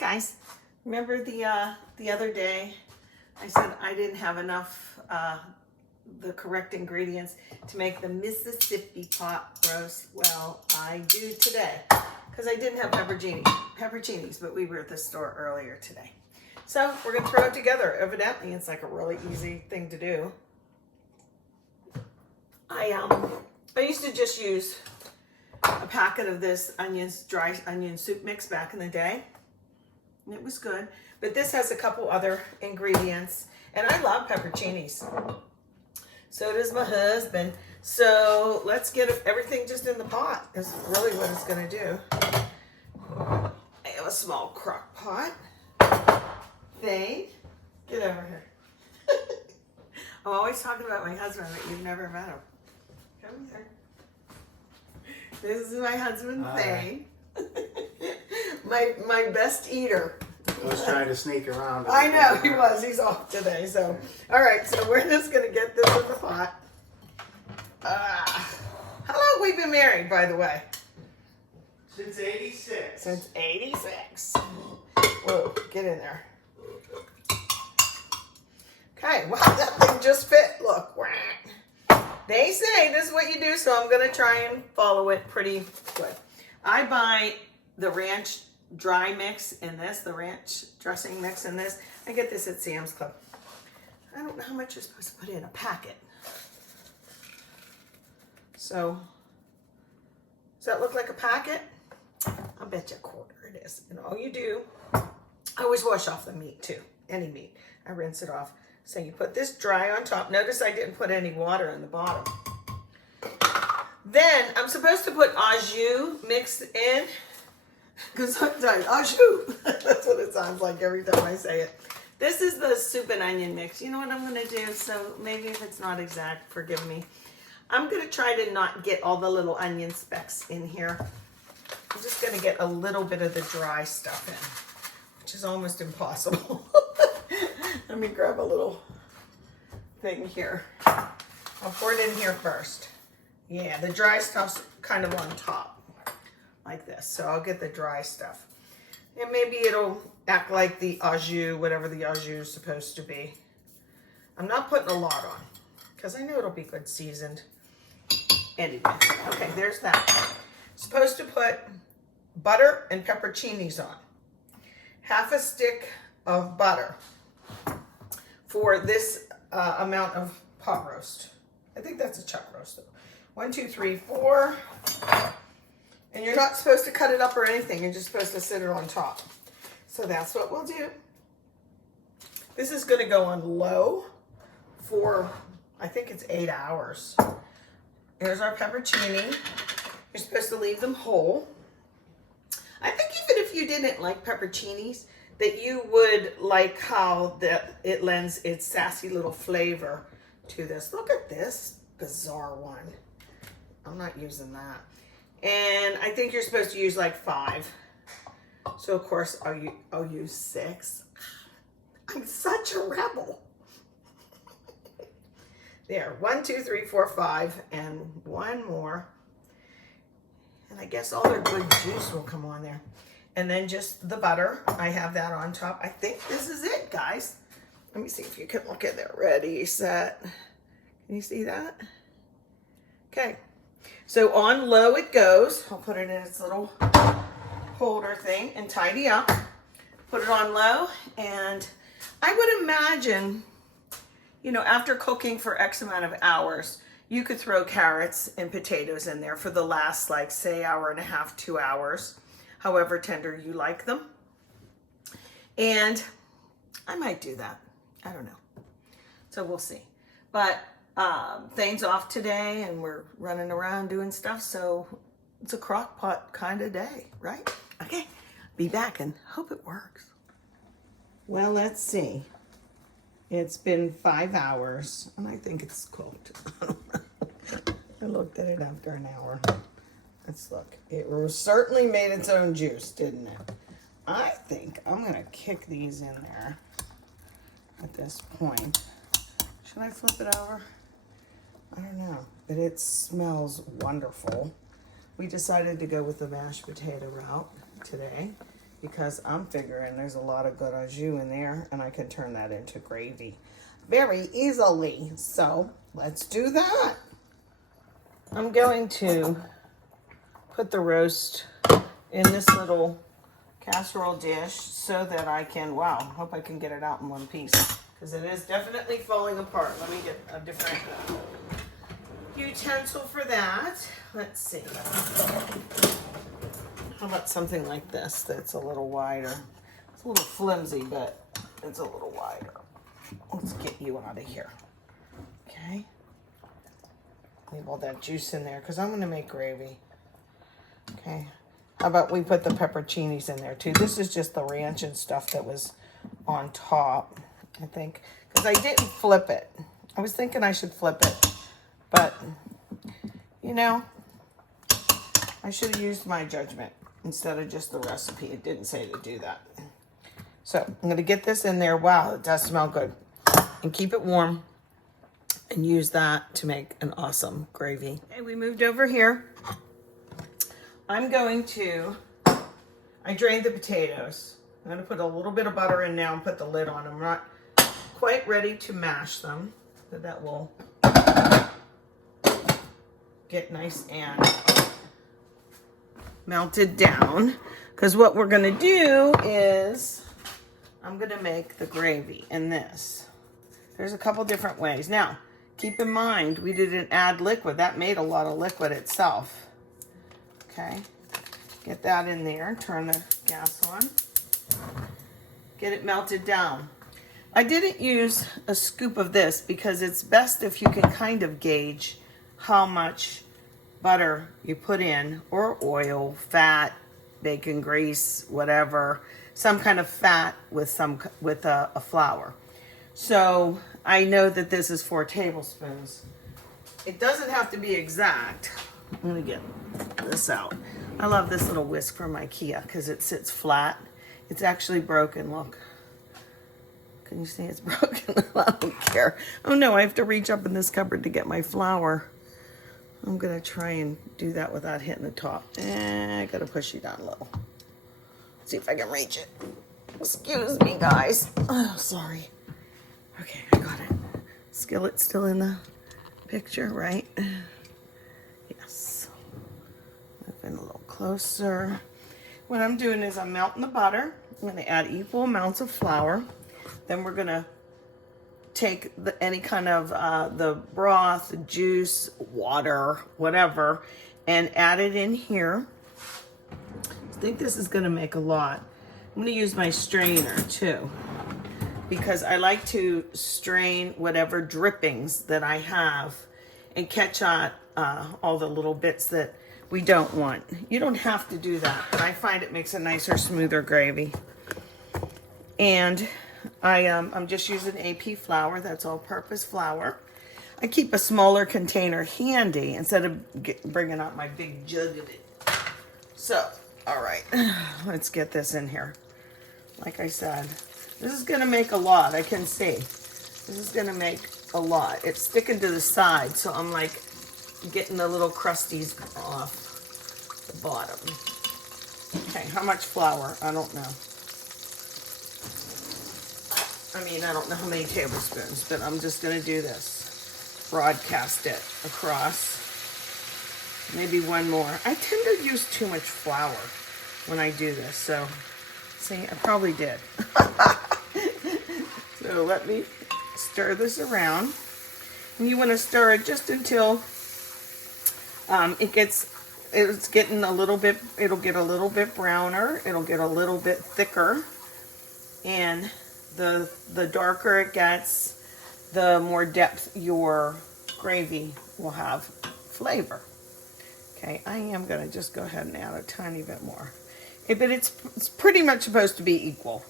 guys. Remember the other day I said I didn't have enough the correct ingredients to make the Mississippi pot roast? Well, I do today because I didn't have pepperoncinis, but we were at the store earlier today. So we're gonna throw it together. Evidently, it's like a really easy thing to do. I used to just use a packet of this dry onion soup mix back in the day, and it was good. But this has a couple other ingredients, and I love pepperoncinis. So does my husband. So let's get everything just in the pot. Is really what it's gonna do. I have a small crock pot thing. Get over here. I'm always talking about my husband, but you've never met him. Come here. This is my husband, Thane. my best eater. I was trying to sneak around. I know, he was. He's off today. So, all right. So we're just going to get this in the pot. How long have we been married, by the way? Since 86. Since 86. Whoa, get in there. Okay, wow, that thing just fit. Look. They say this is what you do, so I'm going to try and follow it pretty good. I buy the ranch dry mix in this, the ranch dressing mix in this. I get this at Sam's Club. I don't know how much you're supposed to put in a packet. So, does that look like a packet? I'll bet you a quarter it is. And all you do, I always wash off the meat too, any meat. I rinse it off. So you put this dry on top. Notice I didn't put any water in the bottom. Then I'm supposed to put au jus mixed in. Because sometimes, au jus, that's what it sounds like every time I say it. This is the soup and onion mix. You know what I'm going to do? So maybe if it's not exact, forgive me. I'm going to try to not get all the little onion specks in here. I'm just going to get a little bit of the dry stuff in, which is almost impossible. Let me grab a little thing here. I'll pour it in here first. Yeah, the dry stuff's kind of on top, like this. So I'll get the dry stuff. And maybe it'll act like the au jus, whatever the au jus is supposed to be. I'm not putting a lot on, because I know it'll be good seasoned. Anyway, okay, there's that. Supposed to put butter and pepperoncinis on. Half a stick of butter for this amount of pot roast. I think that's a chuck roast though. 1, 2, 3, 4. And you're not supposed to cut it up or anything. You're just supposed to sit it on top. So that's what we'll do. This is going to go on low for, I think it's 8 hours. Here's our pepperoncini. You're supposed to leave them whole. I think even if you didn't like pepperoncinis, that you would like how it lends its sassy little flavor to this. Look at this bizarre one. I'm not using that. And I think you're supposed to use like 5. So of course I'll use 6. I'm such a rebel. There, 1, 2, 3, 4, 5, and 1 more. And I guess all their good juice will come on there. And then just the butter. I have that on top. I think this is it, guys. Let me see if you can look in there. Ready, set. Can you see that? Okay. So on low it goes. I'll put it in its little holder thing and tidy up. Put it on low. And I would imagine, you know, after cooking for X amount of hours, you could throw carrots and potatoes in there for the last, like, say, hour and a half, 2 hours. However tender you like them. And I might do that. I don't know. So we'll see. But Thane's off today and we're running around doing stuff. So it's a crock pot kind of day, right? Okay. Be back and hope it works. Well, let's see. It's been 5 hours and I think it's cooked. I looked at it after an hour. Let's look. It certainly made its own juice, didn't it? I think I'm going to kick these in there at this point. Should I flip it over? I don't know, but it smells wonderful. We decided to go with the mashed potato route today. because I'm figuring there's a lot of good au jus in there and I can turn that into gravy very easily. So let's do that. I'm going to put the roast in this little casserole dish so that I can, wow, hope I can get it out in one piece because it is definitely falling apart. Let me get a different utensil for that. Let's see. How about something like this that's a little wider? It's a little flimsy, but it's a little wider. Let's get you out of here. Okay. Leave all that juice in there because I'm going to make gravy. Okay. How about we put the pepperoncinis in there too? This is just the ranch and stuff that was on top, I think. Because I didn't flip it. I was thinking I should flip it. But, you know, I should have used my judgment instead of just the recipe. It didn't say to do that. So I'm going to get this in there. Wow, it does smell good. And keep it warm. And use that to make an awesome gravy. Okay, we moved over here. I'm going to, I drained the potatoes. I'm going to put a little bit of butter in now and put the lid on. I'm not quite ready to mash them, but that will get nice and melted down. Because what we're going to do is, I'm going to make the gravy in this. There's a couple different ways. Now, keep in mind, we didn't add liquid. That made a lot of liquid itself. Okay, get that in there, turn the gas on, get it melted down. I didn't use a scoop of this because it's best if you can kind of gauge how much butter you put in, or oil, fat, bacon grease, whatever, some kind of fat with a flour. So I know that this is 4 tablespoons. It doesn't have to be exact. I'm gonna get this out. I love this little whisk from IKEA because it sits flat. It's actually broken, look. Can you see it's broken? I don't care. Oh no, I have to reach up in this cupboard to get my flour. I'm gonna try and do that without hitting the top. I gotta push you down a little. See if I can reach it. Excuse me, guys. Oh, sorry. Okay, I got it. Skillet's still in the picture, right? Yes. Moving a little closer. What I'm doing is I'm melting the butter. I'm going to add equal amounts of flour. Then we're going to take any kind of the broth, juice, water, whatever, and add it in here. I think this is going to make a lot. I'm going to use my strainer too, because I like to strain whatever drippings that I have and catch out all the little bits that we don't want. You don't have to do that, but I find it makes a nicer, smoother gravy. And I'm just using AP flour. That's all-purpose flour. I keep a smaller container handy instead of bringing out my big jug of it. So, all right, let's get this in here. Like I said, this is going to make a lot. I can see. This is going to make a lot. It's sticking to the side, so I'm like getting the little crusties off the bottom. Okay, how much flour? I don't know. I mean, I don't know how many tablespoons, but I'm just going to do this. Broadcast it across. Maybe one more. I tend to use too much flour when I do this, so see, I probably did. So let me stir this around. And you want to stir it just until it's getting a little bit, it'll get a little bit browner, it'll get a little bit thicker, and the darker it gets, the more depth your gravy will have flavor. Okay, I am going to just go ahead and add a tiny bit more. But it's pretty much supposed to be equal.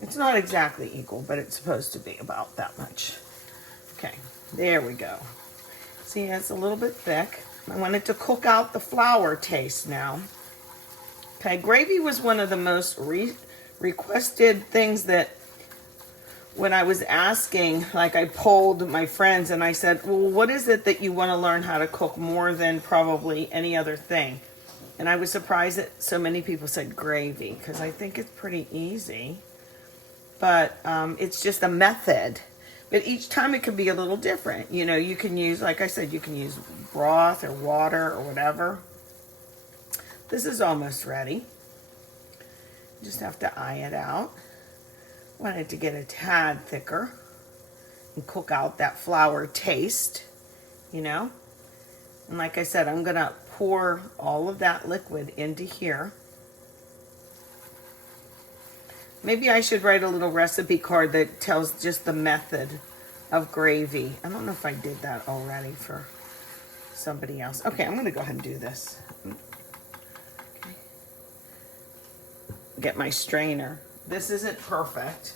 It's not exactly equal, but it's supposed to be about that much. Okay, there we go. See, it's a little bit thick. I want it to cook out the flour taste now. Okay, gravy was one of the most requested things that when I was asking, like I polled my friends and I said, well, what is it that you want to learn how to cook more than probably any other thing? And I was surprised that so many people said gravy, because I think it's pretty easy. But it's just a method. But each time it can be a little different. You know, you can use, like I said, you can use broth or water or whatever. This is almost ready. Just have to eye it out. Want it to get a tad thicker and cook out that flour taste, you know. And like I said, I'm going to pour all of that liquid into here. Maybe I should write a little recipe card that tells just the method of gravy. I don't know if I did that already for somebody else. Okay, I'm going to go ahead and do this. Okay. Get my strainer. This isn't perfect,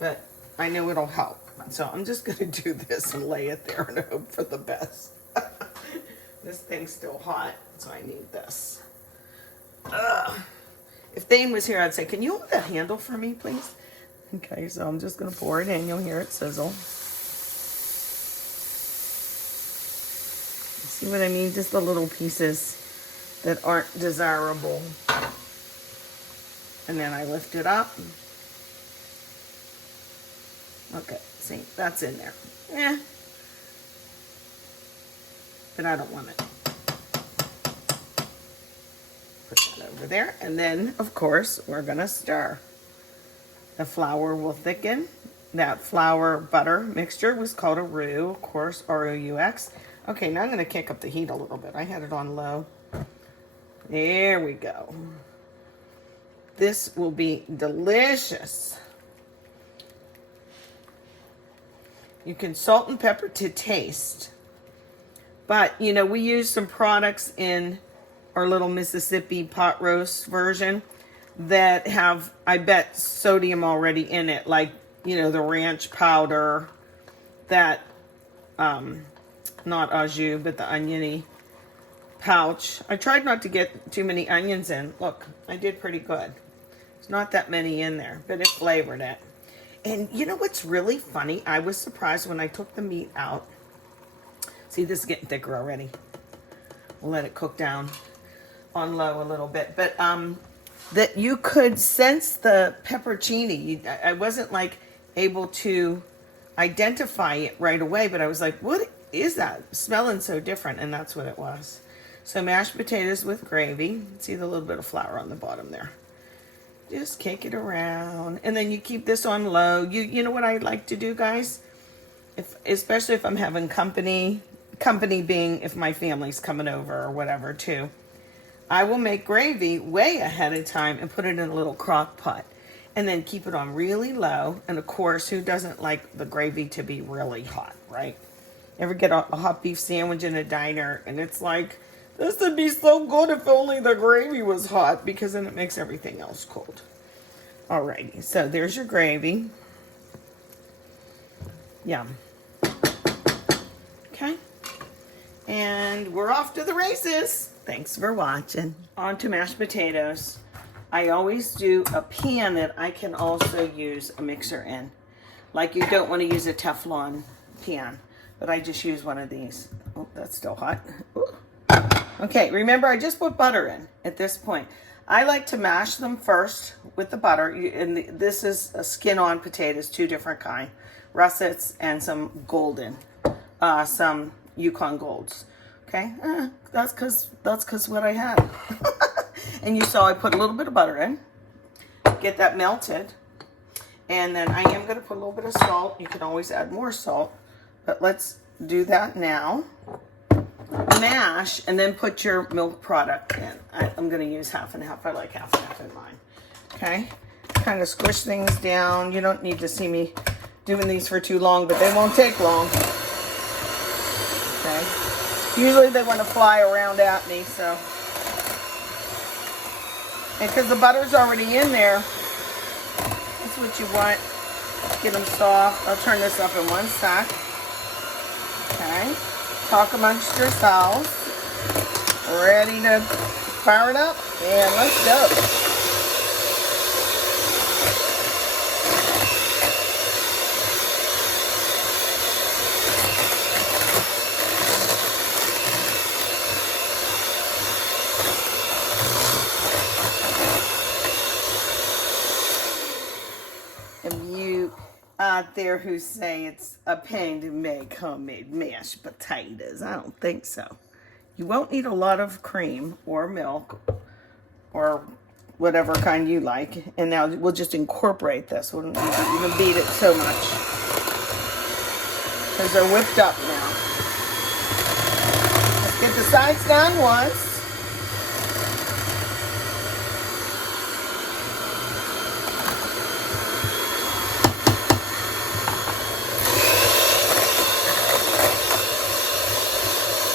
but I know it'll help. So I'm just going to do this and lay it there and hope for the best. This thing's still hot, so I need this. Ugh. If Thane was here, I'd say, can you hold that handle for me, please? Okay, so I'm just going to pour it in. You'll hear it sizzle. See what I mean? Just the little pieces that aren't desirable. And then I lift it up. Okay, see, that's in there. Yeah. But I don't want it. Put that over there. And then, of course, we're going to stir. The flour will thicken. That flour butter mixture was called a roux, of course, R-O-U-X. Okay, now I'm going to kick up the heat a little bit. I had it on low. There we go. This will be delicious. You can salt and pepper to taste. But, you know, we use some products in our little Mississippi pot roast version that have, I bet, sodium already in it. Like, you know, the ranch powder, that, not au jus, but the oniony pouch. I tried not to get too many onions in. Look, I did pretty good. There's not that many in there, but it flavored it. And you know what's really funny? I was surprised when I took the meat out. See, this is getting thicker already. We'll let it cook down on low a little bit. But that you could sense the pepperoncini. I wasn't like able to identify it right away, but I was like, what is that? Smelling so different, and that's what it was. So mashed potatoes with gravy. See the little bit of flour on the bottom there. Just kick it around, and then you keep this on low. You know what I like to do, guys? Especially if I'm having company being if my family's coming over or whatever too. I will make gravy way ahead of time and put it in a little crock pot, and then keep it on really low. And of course, who doesn't like the gravy to be really hot, right? Ever get a hot beef sandwich in a diner and it's like, this would be so good if only the gravy was hot, because then it makes everything else cold. Alrighty, so there's your gravy. Yum. Okay. And we're off to the races. Thanks for watching. On to mashed potatoes. I always do a pan that I can also use a mixer in. Like, you don't want to use a Teflon pan, but I just use one of these. Oh, that's still hot. Ooh. Okay, remember I just put butter in at this point. I like to mash them first with the butter. This is a skin-on potatoes, two different kind. Russets and some golden, some Yukon Golds. Okay, that's cause what I had. And you saw I put a little bit of butter in, get that melted, and then I am going to put a little bit of salt. You can always add more salt, but let's do that now. Mash, and then put your milk product in. I'm going to use half and half. I like half and half in mine. Okay, kind of squish things down. You don't need to see me doing these for too long, but they won't take long. Okay, usually they want to fly around at me, so. And because the butter's already in there, that's what you want. Get them soft. I'll turn this up in one sec. Okay. Talk amongst yourselves. Ready to fire it up? And let's go. out there who say it's a pain to make homemade mashed potatoes. I don't think so. You won't need a lot of cream or milk or whatever kind you like. And now we'll just incorporate this. We don't need to even beat it so much because they're whipped up now. Let's get the sides done once.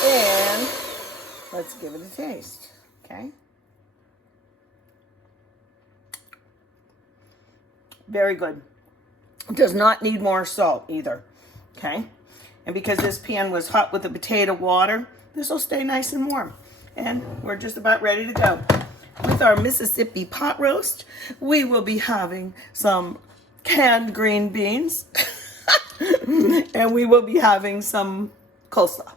And let's give it a taste, okay? Very good. It does not need more salt either, okay? And because this pan was hot with the potato water, this will stay nice and warm. And we're just about ready to go. With our Mississippi pot roast, we will be having some canned green beans. And we will be having some coleslaw.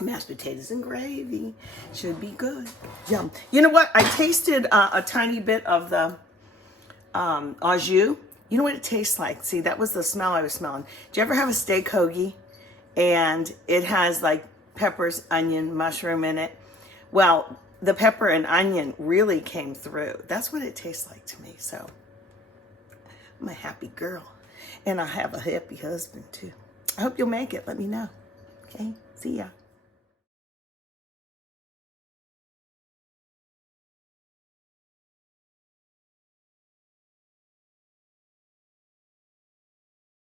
Mashed potatoes and gravy. Should be good. Yum. You know what? I tasted a tiny bit of the au jus. You know what it tastes like? See, that was the smell I was smelling. Do you ever have a steak hoagie and it has like peppers, onion, mushroom in it? Well, the pepper and onion really came through. That's what it tastes like to me. So I'm a happy girl. And I have a happy husband too. I hope you'll make it. Let me know. Okay? See ya.